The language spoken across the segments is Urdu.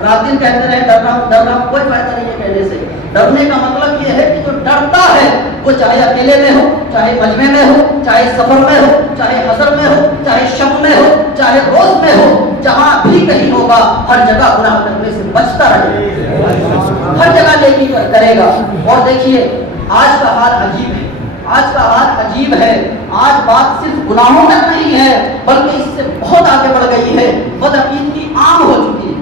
رات دن کہتے رہے ڈرنا کوئی فائدہ نہیں ہے کہنے سے. ڈرنے کا مطلب یہ ہے کہ جو ڈرتا ہے وہ چاہے اکیلے میں ہو, چاہے مجمع میں ہو, چاہے سفر میں ہو, چاہے حضر میں ہو, چاہے شب میں ہو, چاہے روز میں ہو, جہاں بھی کہیں ہوگا ہر جگہ گناہ کرنے سے بچتا رہے, ہر جگہ نیکی کرے گا. اور دیکھیے آج کا حال عجیب ہے, آج کا حال عجیب ہے. آج بات صرف گناہوں تک نہیں ہے بلکہ اس سے بہت آگے بڑھ گئی ہے. بدعقیدگی عام ہو چکی ہے.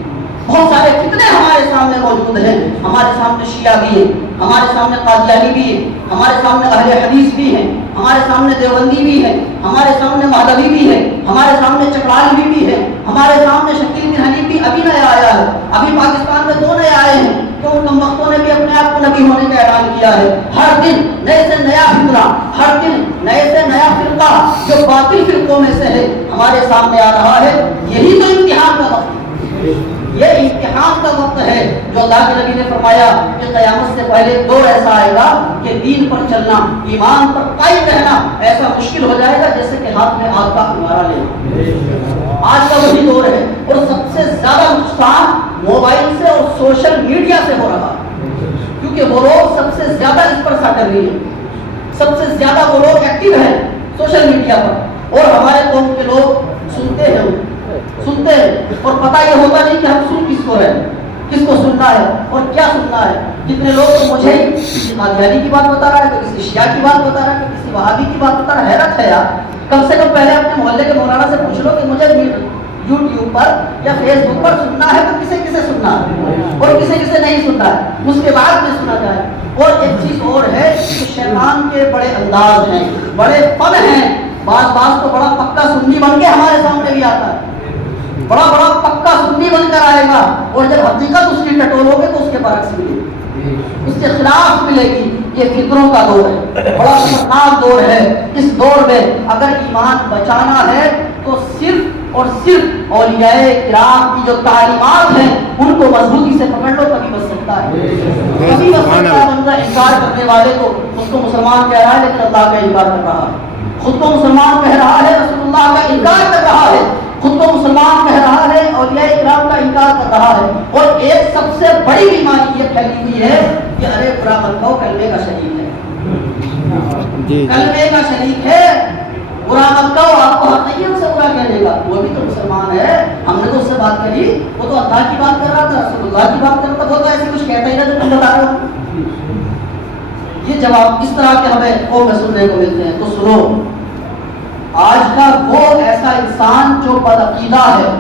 بہت سارے فتنے ہمارے سامنے موجود ہیں. ہمارے سامنے شیعہ بھی ہیں, ہمارے سامنے قادیانی بھی ہیں, ہمارے سامنے اہل حدیث بھی ہیں, ہمارے سامنے دیوبندی بھی ہیں, ہمارے سامنے مہدوی بھی ہیں, ہمارے سامنے چکرالوی بھی ہیں, ہمارے سامنے شکیل بن حنیف بھی ابھی نیا آیا ہے. ابھی پاکستان میں 2 نئے آئے ہیں کہ ان کمبختوں نے بھی اپنے آپ کو نبی ہونے کا اعلان کیا ہے. ہر دن نئے سے نیا فتنہ, ہر دن نئے سے نیا فرقہ جو باطل فرقوں میں سے ہے ہمارے سامنے آ رہا ہے. یہی تو امتحان کا وقت ہے, یہ امتحان کا وقت ہے جو اللہ کے نبی نے فرمایا کہ قیامت سے پہلے دور ایسا آئے گا کہ دین پر چلنا, ایمان پر قائم رہنا ایسا مشکل ہو جائے گا جیسے کہ ہاتھ میں آگ کا انگارہ لینا. آج کا وہی دور ہے اور سب سے زیادہ نقصان موبائل سے اور سوشل میڈیا سے ہو رہا ہے, کیونکہ وہ لوگ سب سے زیادہ اس پر سا کر رہی ہیں, سب سے زیادہ وہ لوگ ایکٹیو ہیں سوشل میڈیا پر. اور ہمارے قوم کے لوگ سنتے ہیں اور پتہ یہ ہوتا نہیں کہ ہم سن کس کو رہے, کس کو سننا ہے اور کیا سننا ہے. کتنے لوگ تو مجھے کسی قادیانی کی بات بتا رہا ہے, کہ کسی شیعہ کی بات بتا رہا ہے, کہ کسی وہابی کی بات بتا رہا ہے. حیرت ہے یار, کم سے کم پہلے اپنے محلے کے مولانا سے پوچھ لو کہ مجھے یوٹیوب پر یا فیس بک پر سننا ہے تو کسے کسے سننا ہے اور کسے کسے نہیں سننا ہے, اس کے بعد میں سنا جائے. اور ایک چیز اور ہے کہ شیطان کے بڑے انداز ہیں, بڑے فن ہیں. بعض تو بڑا پکا سنی بن کے ہمارے سامنے بھی آتا ہے, بڑا پکا سنی بن کر آئے گا, اور جب حقیقت اس کی ٹٹولو گے تو اس کے برعکس ملے گی, اس کے خلاف ملے گی. یہ فکروں کا دور ہے, بڑا خطرناک دور ہے. اس دور میں اگر ایمان بچانا ہے تو صرف اور صرف اولیاء کرام کی جو تعلیمات ہیں ان کو مضبوطی سے پکڑ لو, تبھی بچ سکتا ہے. تبھی بچ سکتا ہے. بندہ انکار کرنے والے کو اس کو مسلمان کہہ رہا ہے لیکن اللہ کا انکار کر رہا ہے, خود کو مسلمان کہہ رہا ہے رسول اللہ کا انکار کر رہا ہے, خود کو مسلمان کہہ رہا ہے اولیاء کرام کا انکار کر رہا ہے. اور ایک سب سے بڑی بیماری یہ پھیلی ہوئی ہے کہ ارے برا مت کہو, کلمے کا شریک ہے, کلمے کا شریک ہے, برا مت کہو, آپ کو حق نہیں ہے اسے برا کہنے کا, وہ بھی تو مسلمان ہے. ہم نے تو اس سے بات کری, وہ تو اللہ کی بات کر رہا تھا, رسول اللہ کی بات کر رہا تھا, وہ تو ایسے کچھ کہتا ہی نہ جو تم بتا رہے ہو. یہ جواب اس طرح کے ہمیں قوم میں سننے کو ملتے ہیں. تو سنو, آج کا وہ ایسا انسان جو بدعقیدہ ہے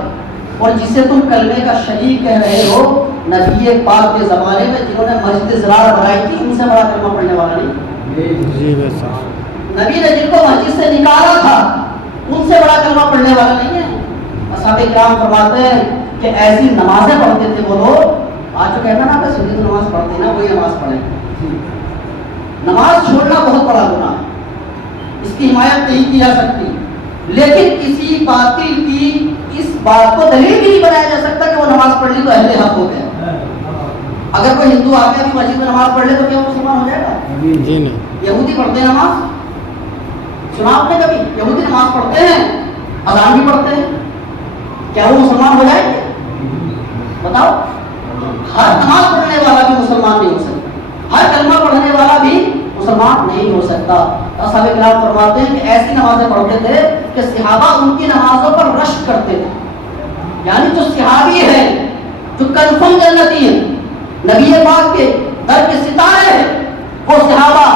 اور جسے تم کلمے کا شریک کہہ رہے ہو, نبی پاک کے زمانے میں جنہوں نے مسجد زرار بنائی تھی ان سے بڑا کلمہ پڑھنے والا نہیں. نبی نے جن کو مسجد سے نکالا تھا ان سے بڑا کلمہ پڑھنے والا نہیں ہے. اصحاب کرام فرماتے ہیں کہ ایسی نمازیں پڑھتے تھے وہ لوگ. آج جو کہنا نا کہ سنت نماز پڑھتے ہیں نا, وہی نماز پڑھیں. نماز چھوڑنا بہت بڑا گناہ ہے, اس کی حمایت نہیں کی جا سکتی, لیکن کسی باطل کی اس بات کو دلیل بھی نہیں بنایا جا سکتا کہ وہ نماز پڑھ لی تو اہل حق ہو گیا. اگر کوئی ہندو آ کے بھی مسجد میں نماز پڑھ لے تو کیا وہ مسلمان ہو جائے گا؟ جی نہیں. یہودی پڑھتے ہیں نماز, سنا آپ نے کبھی؟ یہودی نماز پڑھتے ہیں, اذان بھی پڑھتے ہیں, کیا وہ مسلمان ہو جائیں گے؟ بتاؤ. ہر نماز پڑھنے والا بھی مسلمان نہیں ہو سکتا, ہر کلمہ پڑھنے والا بھی مسلمان نہیں ہو سکتا. اصحاب کرام فرماتے ہیں کہ ایسی نمازیں پڑھتے تھے کہ صحابہ ان کی نمازوں پر رشک کرتے تھے. یعنی جو صحابی ہیں, جو کنفرم جنتی ہیں, نبی پاک کے در کے ستارے ہیں, وہ صحابہ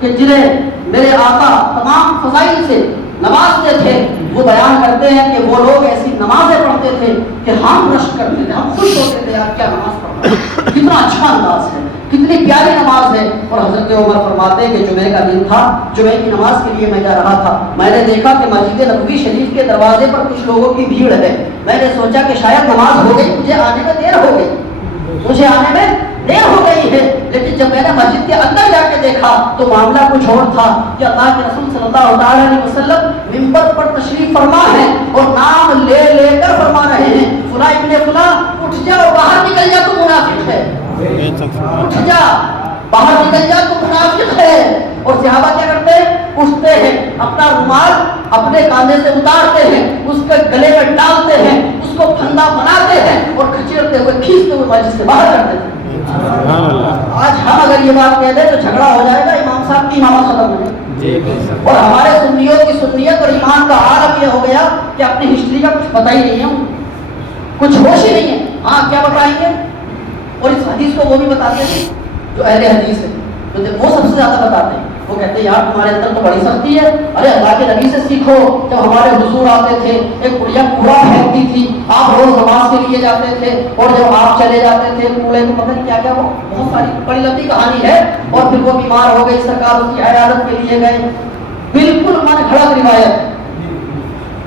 کہ جنہیں میرے آقا تمام فضائل سے نوازتے تھے, وہ بیان کرتے ہیں کہ وہ لوگ ایسی نمازیں پڑھتے تھے کہ ہم رشک کرتے تھے, ہم خوش ہوتے تھے یار کیا نماز پڑھتے ہیں, کتنا اچھا انداز ہے, کتنی پیاری نماز ہے. اور حضرت عمر فرماتے ہیں کہ جمعے کا دن تھا, جمعے کی نماز کے لیے میں جا رہا تھا, میں نے دیکھا کہ مسجد نبوی شریف کے دروازے پر کچھ لوگوں کی بھیڑ ہے. میں نے سوچا کہ شاید نماز ہو گئی, مجھے آنے میں دیر ہو گئی, ہے. لیکن جب میں نے مسجد کے اندر جا کے دیکھا تو معاملہ کچھ اور تھا کہ اللہ کے رسول صلی اللہ علیہ وسلم ممبر پر تشریف فرما ہے اور نام لے لے کر فرما رہے ہیں, فلاں ابن فلاں اٹھ جا اور باہر نکل جا, تو منافق ہے, اٹھ جا باہر نکل جا, تو منافق ہے. اور صحابہ کیا کرتے ہیں, اٹھتے ہیں, اپنا رومال اپنے کاندھے سے اتارتے ہیں, اس کے گلے میں ڈالتے ہیں, اس کو پھندا بناتے ہیں اور کھچیرتے حدیث کو مجلس سے باہر کر دیتے. آج ہم اگر یہ بات کہہ دیں تو جھگڑا ہو جائے گا, امام صاحب کی امامت ختم ہو جائے گی. اور ہمارے سنیوں کی سنیت اور ایمان کا عالم یہ ہو گیا کہ اپنی ہسٹری کا کچھ پتہ ہی نہیں ہے, کچھ ہوش ہی نہیں ہے. ہاں کیا بتائیں گے؟ اور اس حدیث کو وہ بھی بتاتے ہیں جو اہل حدیث ہے, وہ سب سے زیادہ بتاتے ہیں. وہ کہتے ہیں یار تمہارے اندر تو بڑی سختی ہے, ارے اللہ کے نبی سے سیکھو. جب ہمارے حضور آتے تھے ایک بڑھیا کوڑا پھینکتی تھی, آپ روز نماز کے لیے جاتے تھے, اور جب آپ چلے جاتے تھے کوڑے کو پتہ نہیں کیا کیا, وہ بہت ساری بڑی لمبی کہانی ہے. اور پھر وہ بیمار ہو گئی, سرکار اس کی عیادت کے لیے گئے. بالکل من گھڑت روایت,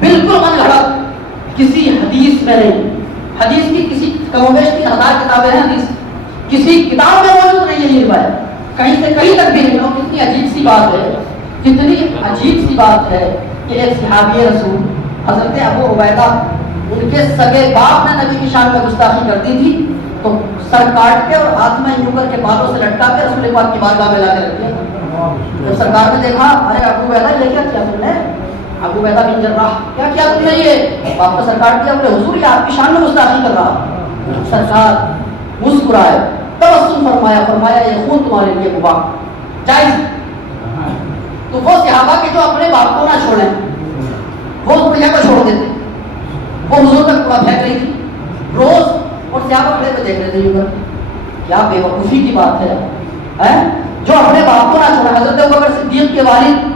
بالکل من گھڑت, کسی حدیث میں نہیں. حدیث کی کسی کم و بیش 3000 کتابیں ہیں حدیث, کسی کتاب میں موجود نہیں ہے یہ روایت, کہیں سے کہیں تک بھی نہیں. کتنی عجیب سی بات ہے, کتنی عجیب سی بات ہے کہ ایک صحابی رسول حضرت ابو عبیدہ, ان کے سگے باپ نے نبی کی شان میں گستاخی کر دی تھی, تو سر کاٹ کے اور ہاتھ میں یوں کر کے بالوں سے لٹکا کے رسول پاک کی بارگاہ میں لا کے رکھ دیا. جب سرکار نے دیکھا, ارے ابو عبیدہ یہ کیا کیا تم نے؟ ابو عبیدہ بن جراح, کیا کیا تم نے یہ؟ باپ کا سر کاٹ دیا. بولے حضور یہ آپ کی شان میں گستاخی کر رہا. سرکار مسکرائے, تبسم فرمایا, فرمایا یہ خون تمہارے لیے مباح, جائز. تو وہ صحابہ کے جو اپنے باپ کو نہ چھوڑیں, وہ اس بڑھیا کو چھوڑ دیتے. وہ حضور تک کوڑا پھینک رہی تھی روز, اور صحابہ کھڑے کو دیکھ رہے تھے یوں. کیا بے وقوفی کی بات ہے, جو اپنے باپ کو نہ چھوڑا. حضرت ابوبکر صدیق کے والد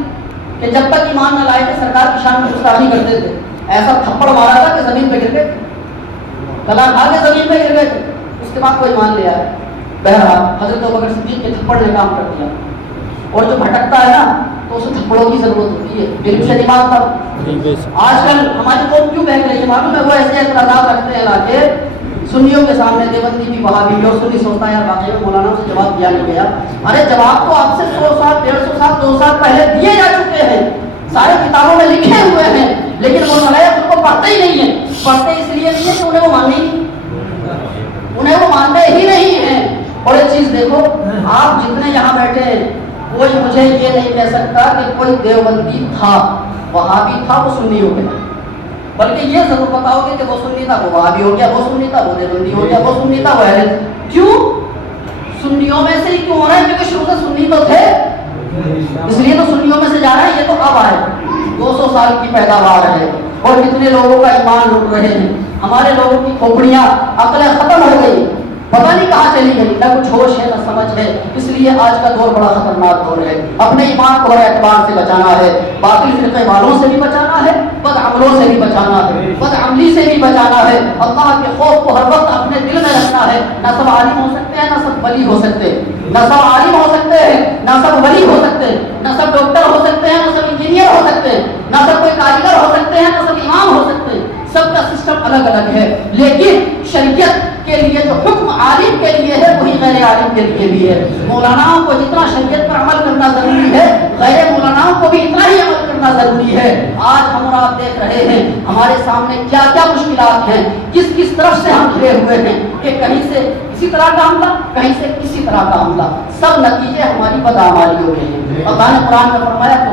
کہ جب تک ایمان نہ لائے تھے سرکار کی شان میں گستاخی کرتے تھے, ایسا تھپڑ مارا تھا کہ زمین پہ گر گئے, گلا کھا کے زمین پہ گر گئے تھے. اس کے بعد کوئی ایمان لے آئے. بہرحال حضرت ابوبکر صدیق کے تھپڑ نے کام کر دیا. اور جو بھٹکتا ہے نا تو اسے تھپڑوں کی ضرورت ہوتی ہے. میری شریف بات تھا. آج کل ہماری قوم کیوں بہک رہی ہے معلوم ہے؟ وہ ایسے اعتراضات رکھتے ہیں لا کے سنیوں کے سامنے, دیوبندی بھی وہابی بھی, اور سنی سوچتا ہے یار واقعی میں مولانا سے جواب دیا نہیں گیا. ارے جواب تو آپ سے 100 سال 150 سال 2 سال پہلے دیے جا چکے ہیں, سارے کتابوں میں لکھے ہوئے ہیں, لیکن وہ ملائک ان کو پڑھتے ہی نہیں ہیں. پڑھتے اس لیے نہیں ہے کہ انہیں وہ مانتے ہی نہیں ہیں. اور ایک چیز دیکھو, آپ جتنے یہاں بیٹھے ہیں کوئی مجھے یہ نہیں کہہ سکتا کہ کوئی دیوبندی تھا, وہابی تھا, وہ سنی ہو گیا. بلکہ یہ ضرور بتاؤ گے کہ وہ سنی تھا, وہ وہابی ہو گیا, وہ سنی تھا, وہ دیوبندی ہو گیا, وہ سنی تھا, وہ اہل. کیوں سنیوں میں سے ہی کیوں ہو رہا ہے؟ کیونکہ شروع سے سنی تو تھے, اس لیے تو سنیوں میں سے جا رہا ہے. یہ تو اب آئے 200 سال کی پیداوار ہے, اور کتنے لوگوں کا ایمان لوٹ رہے ہیں. ہمارے لوگوں کی کھوپڑیاں عقلیں ختم ہو گئی, پتہ نہیں کہاں چلی گئی, نہ کچھ ہوش ہے نہ سمجھ ہے. اس لیے آج کا دور بڑا خطرناک دور ہے. اپنے ایمان کو ہر اعتبار سے بچانا ہے, باطل فرقے والوں سے بھی بچانا ہے, بد عملوں سے بھی بچانا ہے, بد عملی سے بھی بچانا ہے. اللہ کے خوف کو ہر وقت اپنے دل میں رکھنا ہے. نہ سب عالم ہو سکتے ہیں, نہ سب ولی ہو سکتے ہیں, نہ سب عالم ہو سکتے ہیں, نہ سب ولی ہو سکتے ہیں, نہ سب ڈاکٹر ہو سکتے ہیں, نہ سب انجینئر ہو سکتے ہیں, نہ سب کوئی کاریگر ہو سکتے ہیں, نہ سب امام ہو سکتے ہیں. سب کا سسٹم الگ الگ ہے, لیکن شریعت کے لیے جو حکم عالم کے لیے ہے وہی غیر عالم کے لیے بھی ہے. مولاناؤں کو جتنا شریعت پر عمل کرنا ضروری ہے, غیر مولاناؤں کو بھی اتنا ہی عمل کرنا ضروری ہے. آج ہم اور آپ دیکھ رہے ہیں ہمارے سامنے کیا کیا مشکلات ہیں, کس کس طرف سے ہم گھرے ہوئے ہیں کہ کہیں سے کسی طرح کا حملہ, کہیں سے کسی طرح کا حملہ. سب نتیجے ہماری بدعمالیوں کے ہیں. اللہ نے قرآن میں فرمایا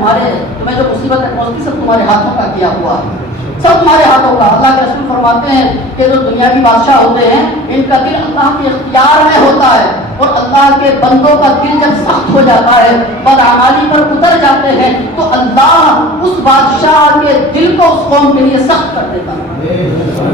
تمہیں جو مصیبت پہنچتی سب تمہارے ہاتھوں کا کیا ہوا ہے, سب تمہارے ہاتھوں کا. اللہ کے رسول فرماتے ہیں کہ جو دنیاوی بادشاہ ہوتے ہیں ان کا دل اللہ کے اختیار میں ہوتا ہے, اور اللہ کے بندوں کا دل جب سخت ہو جاتا ہے, بدعمالی پر اتر جاتے ہیں, تو اللہ اس بادشاہ کے دل کو اس قوم کے لیے سخت کر دیتا ہے.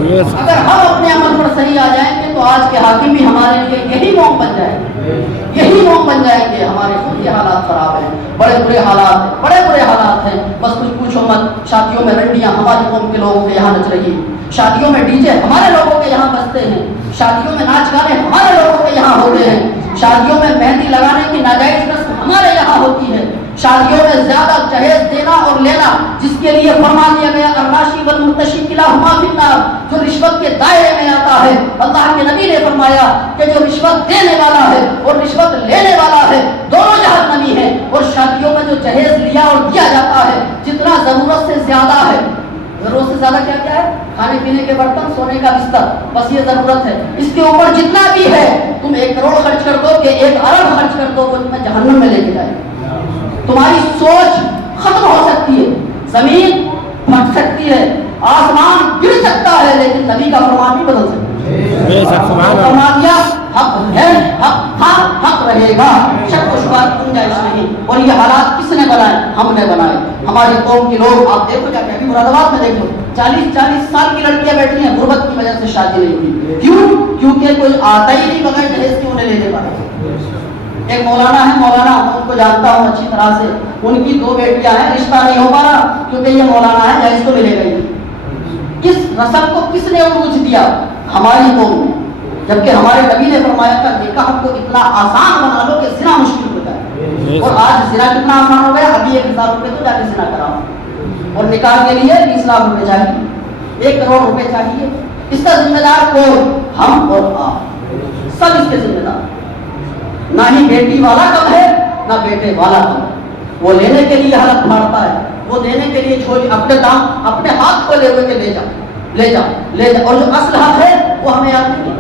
اگر ہم اپنے عمل پر صحیح آ جائیں گے تو آج کے حاکم بھی ہمارے لیے یہی موم بن جائیں گے, یہی موم بن جائیں گے. ہمارے خود کے حالات خراب ہیں, بڑے برے حالات ہیں, بڑے برے حالات ہیں. بس کچھ پوچھو مت, شادیوں میں رنڈیاں ہماری قوم کے لوگوں کے یہاں نچ رہی ہیں, شادیوں میں ڈی جے ہمارے لوگوں کے یہاں بجتے ہیں, شادیوں میں ناچ گانے ہمارے لوگوں کے یہاں ہوتے ہیں, شادیوں میں مہندی لگانے کی ناجائز رسم ہمارے یہاں ہوتی ہے, شادیوں میں زیادہ جہیز دینا اور لینا جس کے لیے فرما دیا گیا الراشی والمرتشی کلاہما فی النار, جو رشوت کے دائرے میں آتا ہے. اللہ کے نبی نے فرمایا کہ جو رشوت دینے والا ہے اور رشوت لینے والا ہے دونوں جہنمی ہیں. اور شادیوں میں جو جہیز لیا اور دیا جاتا ہے جتنا ضرورت سے زیادہ ہے, ضرورت سے زیادہ کیا کیا ہے؟ کھانے پینے کے برتن, سونے کا بستر, بس یہ ضرورت ہے. اس کے اوپر جتنا بھی ہے تم 1 کروڑ خرچ کر دو کہ 1 ارب خرچ کر دو, وہ تمہیں جہنم میں لے کے جائے. تمہاری سوچ ختم ہو سکتی ہے, زمین پھٹ سکتی ہے, آسمان گر سکتا ہے, لیکن نبی کا فرمان بھی بدل سکتا ہے. فرما دیا حق ہے، حق رہے گا، شک و شبہ کی گنجائش نہیں۔ اور یہ حالات کس نے بنائے؟ ہم نے بنائے۔ ہماری قوم کے لوگ آپ دیکھو جا کے ابھی مراد آباد میں دیکھ لو، 40 سال کی لڑکیاں بیٹھی ہیں، غربت کی وجہ سے شادی نہیں ہوئی۔ کیوں؟ کیونکہ کوئی آتا ہی نہیں بغیر جہیز کے انہیں لے لے پاتا۔ ایک مولانا ہے، مولانا میں ان کو جانتا ہوں اچھی طرح سے، ان کی 2 بیٹیاں ہیں، رشتہ نہیں ہو پا رہا کیونکہ یہ مولانا ہے، جہیز تو ملے گا ہی نہیں۔ کس رسم کو کس نے عروج دیا؟ ہماری قوم نے، جبکہ ہمارے نبی نے فرمایا تھا نکاح کو اتنا آسان بنا لو کہ زنا مشکل ہوتا ہے۔ اور آج زنا کتنا آسان ہو گیا، ابھی 1000 روپے تو جا کے زنا کراؤ، اور نکاح کے لیے 20 لاکھ روپے چاہیے، 1 کروڑ روپے چاہیے۔ اس کا ذمہ دار کون؟ ہم اور آپ، سب اس کے ذمہ دار۔ نہ ہی بیٹی والا کم ہے، نہ بیٹے والا کم ہے۔ وہ لینے کے لیے حلق پھاڑتا ہے، وہ دینے کے لیے چھوڑی اپنے دام اپنے ہاتھ کو لے ہوئے کہ لے جا لے جا لے جا، اور جو اصل حق ہے وہ ہمیں یاد نہیں۔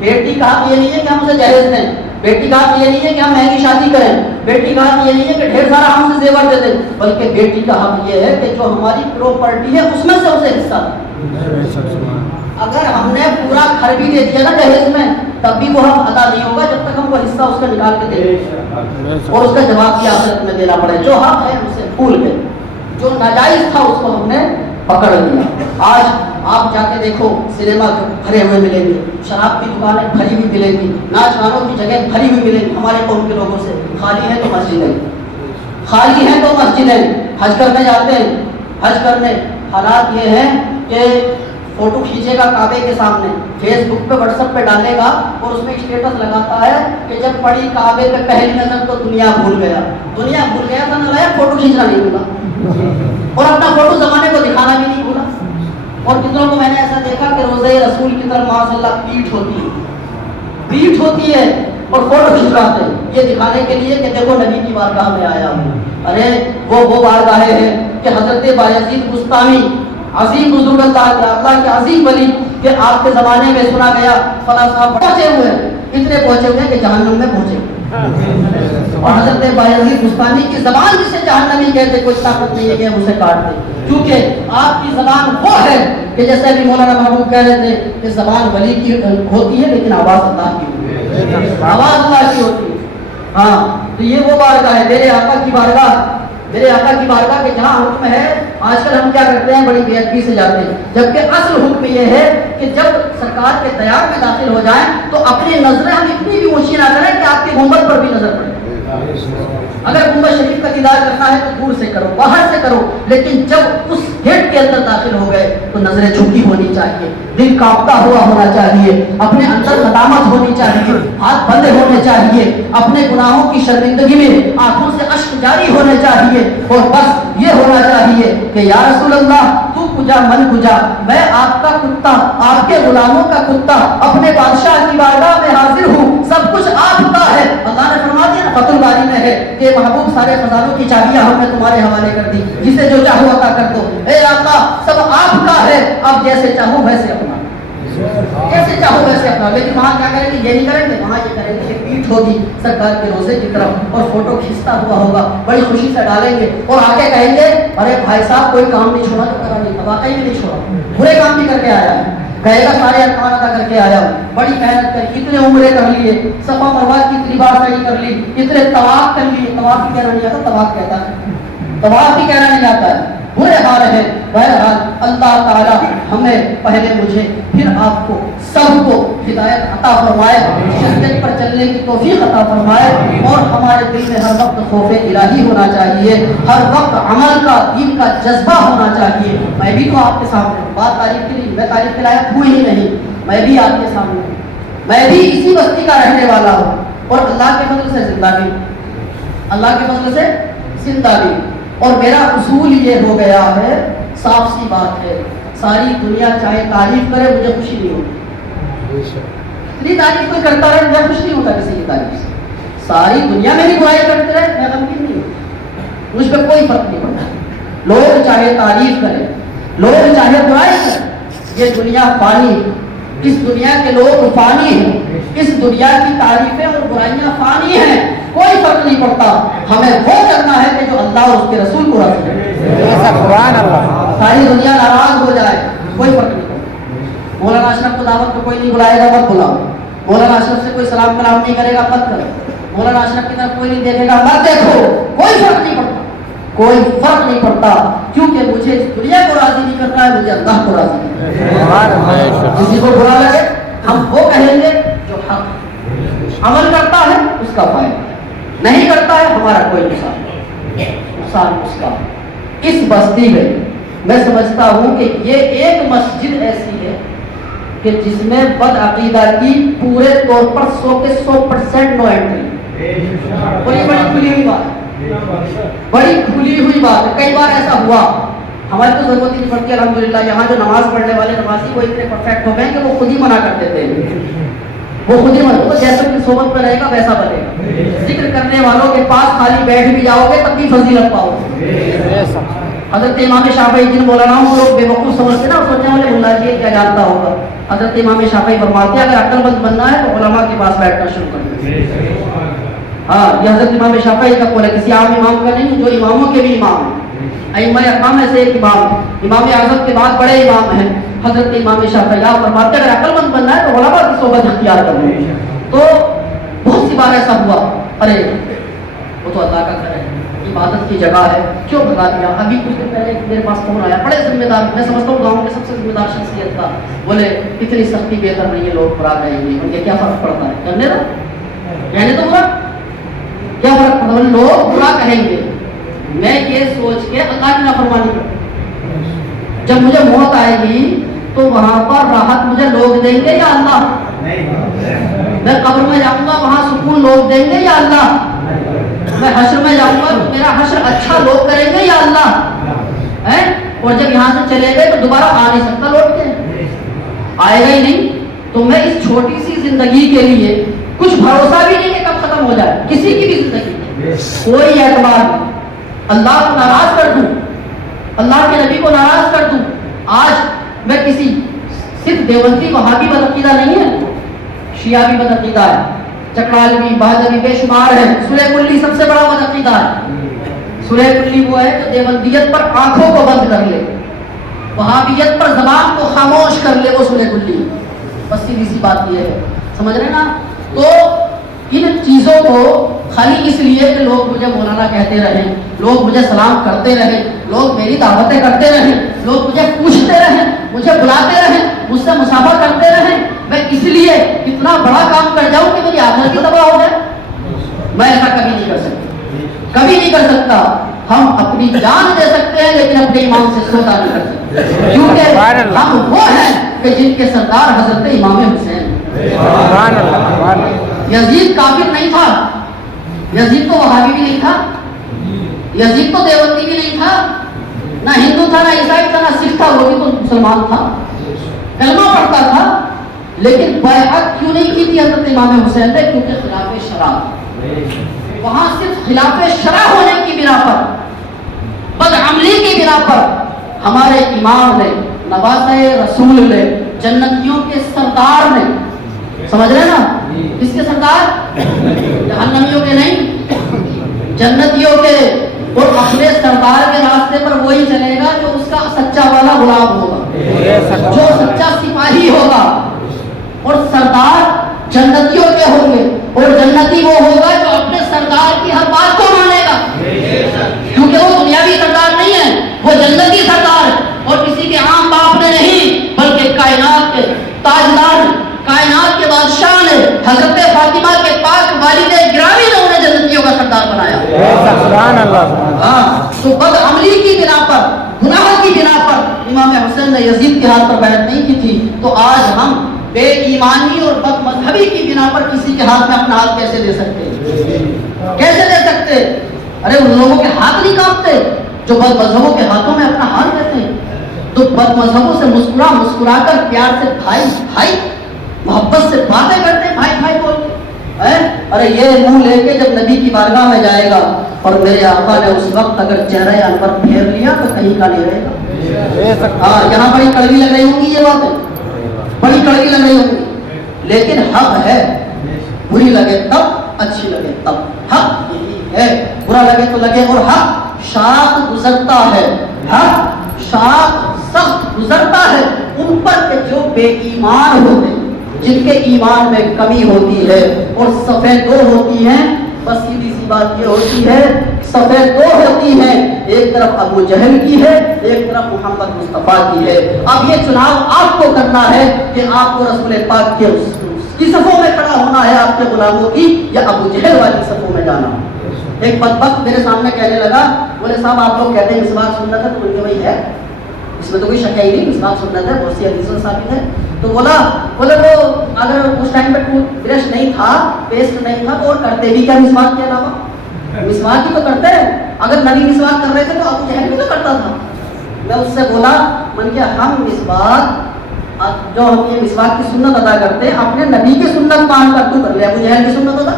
بیٹی کا حق یہ نہیں ہے کہ ہم اسے جہیز دیں، بیٹی کا حق یہ نہیں ہے کہ ہم مہنگی شادی کریں، بیٹی کا حق یہ نہیں ہے کہ ڈھیر سارا ہم سے زیور دے دیں، بلکہ بیٹی کا حق یہ ہے کہ جو ہماری پراپرٹی ہے اس میں سے اسے حصہ دیں۔ اگر ہم نے پورا گھر بھی دے دیا نا جہیز میں، تب بھی وہ حق ادا نہیں ہوگا جب تک ہم وہ حصہ اس کا نکال کے دیں اور اس کا جواب بھی آخرت میں دینا پڑے۔ جو حق ہے اسے بھول گئے، جو ناجائز تھا اس کو ہم نے پکڑ لیا۔ آج آپ جا کے دیکھو، سنیما بھرے ہوئے ملیں گے، شراب کی دکانیں بھری ہوئی ملیں گی، ناچ گانوں کی جگہ بھری ہوئی ملیں گی۔ ہمارے قوم کے لوگوں سے خالی ہے تو مسجدیں، خالی ہیں تو مسجدیں، حج کرنے جاتے ہیں، حج کرنے حالات یہ ہیں کہ فوٹو کھینچے گا کعبے کے سامنے، فیس بک پہ واٹس ایپ پہ ڈالے گا اور اس میں اسٹیٹس لگاتا ہے کہ جب پڑی کعبے پہ پہلی نظر تو دنیا بھول گیا۔ دنیا بھول گیا تو نہ لائق فوٹو کھینچنا نہیں بھولا، اور اپنا فوٹو زمانے کو دکھانا بھی نہیں بھولا۔ اور کتنوں کو میں نے ایسا دیکھا کہ روزے رسول کی طرف معاذ اللہ پیٹ ہوتی ہے اور فوٹو کھینچواتے ہیں یہ دکھانے کے لیے کہ دیکھو نبی کی بارگاہ میں آیا ہوں۔ ارے وہ بارگاہیں ہیں کہ حضرت بایزید بستامی عظیم بزرگ اللہ کے عظیم ولی کہ آپ کے زمانے میں سنا گیا فلاں صاحب پہنچے ہوئے، اتنے پہنچے ہوئے کہ جہنم میں پہنچے، اور حضرت بایزید بستانی کی زبان جسے جہنمی کہتے کوئی طاقت نہیں ہے کہ ہم اسے کاٹ دیں، کیونکہ آپ کی زبان وہ ہے کہ جیسے بھی مولانا محبوب کہہ رہے تھے کہ زبان ولی کی ہوتی ہے لیکن آواز اللہ کی ہوتی ہے، آواز اللہ کی ہوتی ہے۔ ہاں تو یہ وہ بارگاہ ہے میرے آقا کی بارگاہ، میرے آقا کی بارگاہ کے جہاں حکم ہے۔ آج کل ہم کیا کرتے ہیں، بڑی بے ادبی سے جاتے ہیں، جبکہ اصل حکم یہ ہے کہ جب سرکار کے دیار میں داخل ہو جائیں تو اپنی نظریں ہم اتنی بھی اونچی نہ کریں کہ آپ کی گنبد پر بھی نظر پڑے۔ اگر گنبد شریف کا دیدار کرنا ہے تو دور سے کرو، باہر سے کرو، لیکن جب اس گیٹ کے اندر داخل ہو گئے تو نظریں جھکی ہونی چاہیے، دل کانپتا ہوا ہونا چاہیے، اپنے اندر قدامت ہونی چاہیے، ہاتھ بندے ہونے چاہیے، اپنے گناہوں کی شرمندگی میں آنکھوں سے اشک جاری ہونے چاہیے، اور بس یہ ہونا چاہیے کہ یا رسول اللہ تو کجا من کجا، میں آپ کا کتا، آپ کے غلاموں کا کتا، اپنے بادشاہ کی بارگاہ میں حاضر ہوں، سب کچھ آپ کا ہے۔ اللہ نے فرما دیا فتح الباری میں ہے کہ محبوب سارے خزانوں کی چابیاں ہم نے تمہارے حوالے کر دی، جسے جو چاہو عطا کر دو، اے آقا سب آپ کا ہے، اب جیسے چاہو ویسے اپنا، جیسے چاہو ویسے اپنا۔ لیکن وہاں کیا کریں گے، یہ نہیں کریں گے، وہاں یہ کریں گے کہ پیٹ ہوگی سرکار کے روزے کی طرف اور فوٹو کھینچتا ہوا ہوگا، بڑی خوشی سے ڈالیں گے اور آگے کہیں گے ارے بھائی صاحب کوئی کام نہیں چھوڑا جو کرا نہیں تھا، واقعی بھی نہیں چھوڑا، برے کام بھی کر کے آیا ہے، کہے گا سارے ارکان ادا کر کے آیا ہوں، بڑی محنت کری، اتنے عمرے کر لیے، صفا مروہ کی اتنی بار صحیح کر لی، اتنے طواف کر لیے، طواف بھی کہنا نہیں آتا، طواف کہتا ہے، طواف بھی کہنا نہیں آتا ہے، برے حال ہے۔ بہرحال اللہ تعالیٰ ہمیں پہلے مجھے پھر آپ کو سب کو ہدایت عطا فرمائے، شریعت پر چلنے کی توفیق عطا فرمائے، اور ہمارے دل میں ہر وقت خوف الہی ہونا چاہیے، ہر وقت عمل کا دین کا جذبہ ہونا چاہیے۔ میں بھی تو آپ کے سامنے بات تعریف کے لیے، میں تعریف کے لائق ہوئی ہی نہیں، میں بھی آپ کے سامنے، میں بھی اسی بستی کا رہنے والا ہوں، اور اللہ کے فضل سے زندہ بھی، اللہ کے فضل سے زندہ بھی، اور میرا اصول یہ ہو گیا ہے، صاف سی بات ہے، ساری دنیا چاہے تعریف کرے مجھے خوشی نہیں ہوتی، اتنی تعریف کوئی کرتا رہے مجھے خوش نہیں ہوتا کسی کی تعریف سے، ساری دنیا میری برائی کرتے رہے میں غمگین نہیں ہوں، مجھ پہ کوئی فرق نہیں پڑتا، لوگ چاہے تعریف کریں، لوگ چاہے برائی کریں، یہ دنیا فانی ہے، اس دنیا کے لوگ فانی ہیں، اس دنیا کی تعریفیں اور برائیاں فانی ہیں، کوئی فرق نہیں پڑتا، ہمیں وہ کرنا ہے کہ جو اللہ اور اس کے رسول کو راضی کرے۔ ساری دنیا ناراض ہو جائے کوئی فرق نہیں پڑتا، مولانا اشرف کو دعوت کو کوئی نہیں بلائے گا مت بلاؤ, مولانا اشرف سے کوئی سلام کلام نہیں کرے گا مت کرو, مولانا اشرف کی طرف کوئی نہیں دیکھے گا مت دیکھو, کوئی فرق نہیں پڑتا, کوئی فرق نہیں پڑتا, کیونکہ مجھے اس دنیا کو راضی نہیں کرنا ہے, مجھے اللہ کو راضی کرنا ہے. کسی کو برا لگے ہم وہ کہیں گے جو حق عمل کرتا ہے اس کا فائدہ, نہیں کرتا ہے ہمارا کوئی نقصان اس کا. اس بستی میں سمجھتا ہوں کہ یہ ایک مسجد ایسی ہے کہ جس میں بد عقیدہ کی پورے طور پر 100% نو انٹری. بڑی کھلی ہوئی بات ہے, بڑی کھلی ہوئی بات ہے. کئی بار ایسا ہوا, ہماری تو ضرورت ہی نہیں پڑتی الحمدللہ. یہاں جو نماز پڑھنے والے نمازی وہ اتنے پرفیکٹ ہو گئے کہ وہ خود ہی منع کر دیتے ہیں, وہ خود ہی منع, جیسے کہ صحبت میں رہے گا ویسا بنے گا. ذکر کرنے والوں کے پاس خالی بیٹھ بھی جاؤ گے تب بھی فضیلت پاؤ گے. حضرت امام شافعی جن مولانا کو لوگ بے وقوف سمجھتے نا, سوچنے والے ملا جی کیا جانتا ہوگا. حضرت امام شافعی فرماتے ہیں اگر عقل مند بننا ہے تو علماء کے پاس بیٹھنا شروع کر دیں. ہاں, یہ حضرت امام شافعی کا قول ہے, کسی عام امام کا نہیں, جو اماموں کے بھی امام ہیں. ائمہ اکرام میں سے ایک امام, امام اعظم کے بعد بڑے امام ہیں حضرت امام شافعی. آپ فرماتے ہیں اگر عقل مند بننا ہے تو علماء کی صحبت اختیار کرنی. تو بہت سی بار ایسا ہوا, ارے وہ تو اللہ کا گھر ہے, عبادت کی جگہ ہے, کیوں بتا دیا. ابھی کچھ دن پہلے میرے پاس فون آیا, بڑے ذمہ دار, میں سمجھتا ہوں گاؤں کے سب سے ذمہ دار شخصیت تھا. بولے اتنی سختی بہتر نہیں ہے, لوگ برا کہیں گے, ان کے کیا فرق پڑتا ہے, کرنے نا کہنے تو برا, کیا فرق پڑتا ہے, لوگ برا کہیں گے. میں یہ سوچ کے اللہ کی نافرمانی کرتا, جب مجھے موت آئے گی تو وہاں پر راحت مجھے لوگ دیں گے یا اللہ؟ میں قبر میں جاؤں گا وہاں سکون لوگ دیں گے یا اللہ؟ میں حشر میں جاؤں گا تو میرا حشر اچھا لوگ کریں گے یا اللہ؟ اور جب یہاں سے چلے گئے تو دوبارہ آ نہیں سکتا لوٹ کے, آئے گا ہی نہیں. تو میں اس چھوٹی سی زندگی کے لیے کچھ بھروسہ بھی نہیں کہ کب ختم ہو جائے, کسی کی بھی زندگی کوئی اعتبار نہیں. اللہ کو ناراض کر دوں, اللہ کے نبی کو ناراض کر دوں. آج میں کسی صرف دیوبندی وہابی بدعقیدہ نہیں ہے, شیعہ بھی بدعقیدہ ہے, چکرالوی بہادری بے شمار ہے, سورہ کلی سب سے بڑا بدعقیدہ ہے. سورہ کلی وہ ہے جو دیوبندیت پر آنکھوں کو بند کر لے, وہابیت پر زبان کو خاموش کر لے, وہ سورہ کلی. بس سیدھی سی بات یہ ہے, سمجھ رہے نا. تو ان چیزوں کو خالی اس لیے کہ لوگ مجھے مولانا کہتے رہیں, لوگ مجھے سلام کرتے رہیں, لوگ میری دعوتیں کرتے رہیں, لوگ مجھے پوچھتے رہیں, مجھے بلاتے رہیں, مجھ سے مسافہ کرتے رہیں, میں اس لیے اتنا بڑا کام کر جاؤں کہ میری آخرت کی تباہ ہو جائے, میں ایسا کبھی نہیں کر سکتا, کبھی نہیں کر سکتا. ہم اپنی جان دے سکتے ہیں لیکن اپنے ایمان سے سودا نہیں کر سکتے, کیونکہ ہم وہ ہیں کہ جن کے سردار حضرت امام حسین. یزید کافر نہیں تھا, یزید تو وہابی بھی نہیں تھا, یزید تو دیوبندی بھی نہیں تھا, نہ ہندو تھا, نہ عیسائی تھا, نہ سکھ تھا, وہ بھی تو مسلمان تھا, کلمہ پڑھتا تھا. لیکن بیعت کیوں نہیں کی تھی حضرت امام حسین نے؟ کیونکہ خلاف شرع, وہاں صرف خلاف شرع ہونے کی بنا پر, بدعملی کی بنا پر ہمارے امام نے, نواسۂ رسول نے, جنتیوں کے سردار نے, سمجھ رہے نا, کس کے سردار؟ جہنمیوں کے نہیں, جنتیوں کے. اور اپنے سردار کے راستے پر وہی چلے گا جو اس کا سچا والا غلام ہوگا, جو سچا سپاہی ہوگا. اور سردار جنتیوں کے ہوں گے, اور جنتی وہ ہوگا جو اپنے سردار کی ہر بات کو مانے گا, کیونکہ وہ دنیاوی سردار نہیں ہے, وہ جنتی سردار ہے. اور کسی کے عام باپ نے نہیں, بلکہ کائنات کے تاجدار, کائنات کے بادشاہ نے, حضرت فاطمہ کے پاک والد گرامی نے انہیں جنتیوں کا سردار بنایا. سبحان اللہ. ہاں, تو بدعملی کی بنا پر, گناہ کی بنا پر امام حسین نے یزید کے ہاتھ پر بیعت نہیں کی تھی. تو آج ہم بے ایمانی اور بد مذہبی کی بنا پر کسی کے ہاتھ میں اپنا ہاتھ کیسے دے سکتے, کیسے دے سکتے؟ ارے ان لوگوں کے ہاتھ نہیں کانپتے جو بد مذہبوں کے ہاتھوں میں اپنا ہاتھ دیتے ہیں. تو بد مذہبوں سے مسکرا کر پیار سے بھائی بھائی محبت سے باتیں کرتے, بھائی بھائی بولتے. ارے یہ منہ لے کے جب نبی کی بارگاہ میں جائے گا اور میرے آقا نے اس وقت اگر چہرہ انور پھیر لیا تو کہیں کا نہیں رہے گا. ہاں, یہاں بڑی کڑوی لگ رہی ہوں گی یہ باتیں, بڑی کڑوی لگ رہی ہوں گی, لیکن حق ہے. بری لگے تب, اچھی لگے تب, حق یہی ہے. برا لگے تو لگے, اور حق شاخ گزرتا ہے, حق شاخ سخت گزرتا ہے ان پر کہ جو بے ایمان ہوتے ہیں، جن کے ایمان میں کمی ہوتی ہے، اور صفیں دو ہوتی ہیں، بس سیدھی سی بات یہ ہوتی ہے، صفیں دو ہوتی ہیں، ایک طرف ابو جہل کی ہے، ایک طرف محمد مصطفیٰ کی ہے۔ اب یہ چناؤ آپ کو کرنا ہے کہ آپ کو رسول پاک کے اس کی صفوں میں کھڑا ہونا ہے، آپ کے غلاموں کی، یا ابو جہل والی صفوں میں جانا۔ ایک بدبخت میرے سامنے کہنے لگا، بولے صاحب آپ لوگ کہتے ہیں مسواک سنت ہے، تو ان کے بھائی ہے، اس میں تو کوئی شک ہی نہیں، مسواک سنت ہے، بہت سی حدیثوں ثابت ہے۔ تو بولے وہ اگر اس ٹائم پہ ٹوتھ برش نہیں تھا، پیسٹ نہیں تھا، تو اور کرتے بھی کیا مسواک کے علاوہ؟ مسواک ہی تو کرتے ہیں۔ اگر نبی مسواک کر رہے تھے تو ابو جہل بھی تو کرتا تھا۔ میں اس سے بولا، من کیا ہم مسواک جو ہم یہ مسواک کی سنت ادا کرتے ہیں، اپنے نبی کی سنت مان کر تو کر لے، ابو جہل کی سنت ادا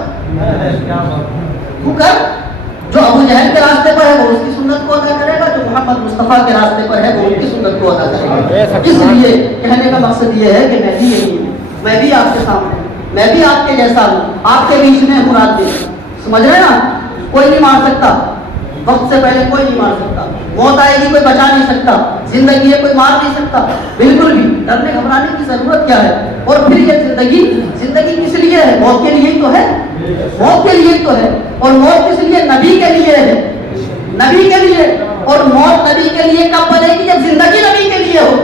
تو کر۔ جو ابو جہل کے راستے پر ہے وہ اس کی سنت کو ادا کرے گا، جو محمد مصطفیٰ کے راستے پر ہے وہ ان کی سنت کو ادا کرے گا۔ اس لیے کہنے کا مقصد یہ ہے کہ میں بھی یہی ہوں، میں بھی آپ کے سامنے، میں بھی آپ کے جیسا ہوں، آپ کے بیچ میں ہوں رات دن، سمجھ رہے نا؟ کوئی نہیں مار سکتا، وقت سے پہلے کوئی نہیں مار سکتا، موت آئے گی کوئی بچا نہیں سکتا، زندگی ہے کوئی مار نہیں سکتا، بالکل بھی ڈرنے گھبرانے کی ضرورت کیا ہے؟ اور پھر یہ زندگی کس لیے ہے؟ موت کے لیے ہی تو ہے، موت کے لیے تو ہے، اور موت کس لیے؟ نبی کے لیے ہے، نبی کے لیے۔ اور موت نبی کے لیے کب بنے گی؟ جب زندگی نبی کے لیے ہو۔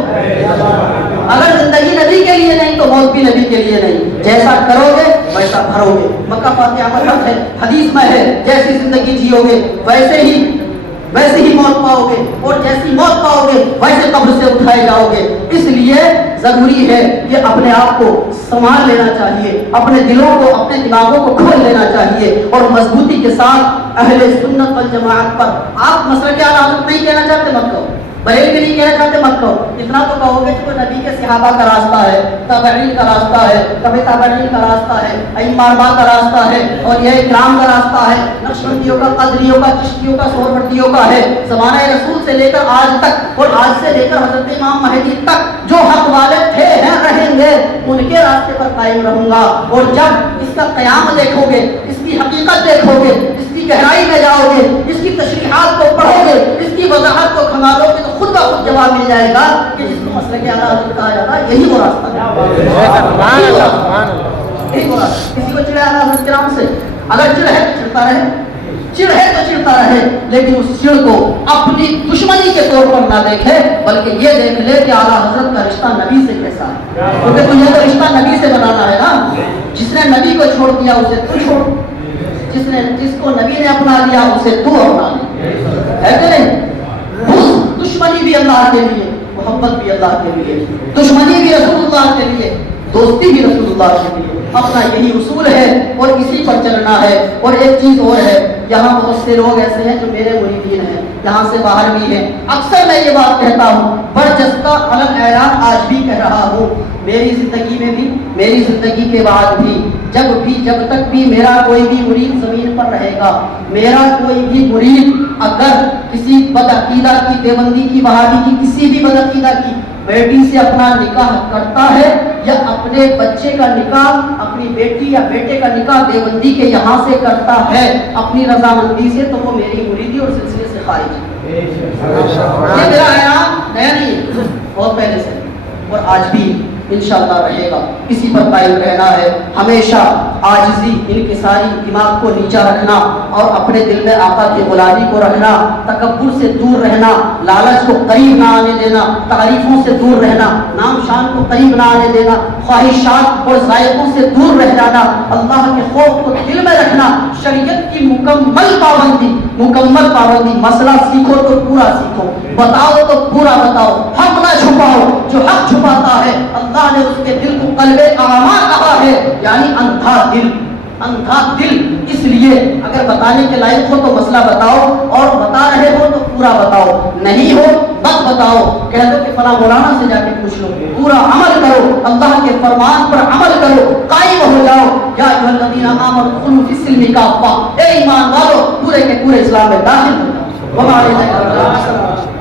اگر زندگی نبی کے لیے نہیں تو موت بھی نبی کے لیے نہیں، جیسا کرو گے ویسا بھرو گے، مکہ فاتحہ پر حق ہے، حدیث میں ہے، جیسی زندگی جیو گے ویسے ہی موت پاؤ گے، اور جیسی موت پاؤ گے ویسے قبر سے اٹھائے جاؤ گے۔ اس لیے ضروری ہے کہ اپنے آپ کو سنبھال لینا چاہیے، اپنے دلوں کو، اپنے دماغوں کو کھول لینا چاہیے، اور مضبوطی کے ساتھ اہل سنت والجماعت پر۔ آپ مسلک اعلی حضرت نہیں کہنا چاہتے مت کہو، بریل کے نہیں کہنا چاہتے مت کہو، اتنا تو کہو گے کہ نبی کے صحابہ کا راستہ ہے، تابعین کا راستہ ہے، تبع تابعین کا راستہ ہے، ائمہ اربعہ کا راستہ ہے، اور یہ کرام کا راستہ ہے، نقشبندیوں کا، قادریوں کا، چشتیوں کا، سہروردیوں کا ہے۔ زمانہ رسول سے لے کر آج تک، اور آج سے لے کر حضرت امام مہدی تک جو حق والے تھے ہیں، رہیں گے، ان کے راستے پر قائم رہوں گا۔ اور جب اس کا قیام دیکھو گے، اس کی حقیقت دیکھو گے، اس کی گہرائی میں جاؤ گے، اس کی تشریحات کو پڑھو گے، اس کی وضاحت کو کھنگالو گے، تو خود بخود جواب مل جائے گا کہ جس کو مسلک اعلی حضرت کہا جاتا ہے، یہی وہ راستہ ہے، یہی وہ راستہ۔ کسی کو چڑھے اعلی حضرت کرام سے، اگر چڑھ ہے تو چڑھتا رہے، چڑھ ہے تو چڑھتا رہے، لیکن اس چڑھ کو اپنی دشمنی کے طور پر نہ دیکھے، بلکہ یہ دیکھ لے کہ اعلی حضرت کا رشتہ نبی سے کیسا ہے، کیونکہ تجھے تو رشتہ نبی سے بنانا ہے نا۔ جس نے نبی کو چھوڑ دیا اسے تو چھوڑ، جس کو نبی نے اپنا لیا اسے تو اپنا لے، ہے کہ نہیں؟ دشمنی بھی اللہ کے لیے، محبت بھی اللہ کے لیے، دشمنی بھی رسول اللہ کے لیے، دوستی بھی رسول اللہ کے لیے۔ اپنا یہی اصول ہے اور اسی پر چلنا ہے۔ اور ایک چیز اور ہے، یہاں بہت سے لوگ ایسے ہیں جو میرے مریدین ہیں، یہاں سے باہر بھی ہیں، اکثر میں یہ بات کہتا ہوں، برجستہ علن اعلان آج بھی کہہ رہا ہوں، میری زندگی میں بھی، میری زندگی کے بعد بھی، جب تک بھی میرا کوئی بھی مرید زمین پر رہے گا، میرا کوئی بھی مرید اگر کسی بدعقیدہ کی، دیوبندی کی، وہابی کی، کسی بھی بدعقیدہ کی بیٹی سے اپنا نکاح کرتا ہے، یا اپنے بچے کا نکاح، اپنی بیٹی یا بیٹے کا نکاح دیوبندی کے یہاں سے کرتا ہے اپنی رضامندی سے، تو وہ میری مریدی اور سلسلے سے خارج ہے۔ یہ میرا اعلان نیا نہیں، بہت پہلے سے، اور آج بھی انشاءاللہ رہے گا، اسی پر قائم رہنا ہے۔ ہمیشہ عاجزی، انکساری، دماغ کو نیچا رکھنا، اور اپنے دل میں آقا کی غلامی کو رکھنا، تکبر سے دور رہنا، لالچ کو قریب نہ آنے دینا، تعریفوں سے دور رہنا، نام شان کو قریب نہ آنے دینا، خواہشات اور ذائقوں سے دور رہ جانا، اللہ کے خوف کو دل میں رکھنا، شریعت کی مکمل پابندی، مسئلہ سیکھو تو پورا سیکھو، بتاؤ تو پورا بتاؤ، حق نہ چھپاؤ، جو حق چھپاتا ہے اللہ نے اس کے دل کو قلب اعمی کہا ہے، یعنی اندھا دل۔ اس لیے اگر بتانے کے لائق ہو تو مسئلہ بتاؤ، اور بتا رہے ہو تو پورا بتاؤ، نہیں ہو مت بتاؤ، کہہ دو کہ فلاں مولانا سے جا کے پوچھ لو، پورا عمل کرو، اللہ کے فرمان پر عمل کرو، قائم ہو جاؤ۔ یا ایھا الذین آمنوا ادخلوا فی السلم کافہ، اے ایمان والو پورے کے پورے اسلام میں داخل ہو جاؤ۔ وما علینا الا البلاغ۔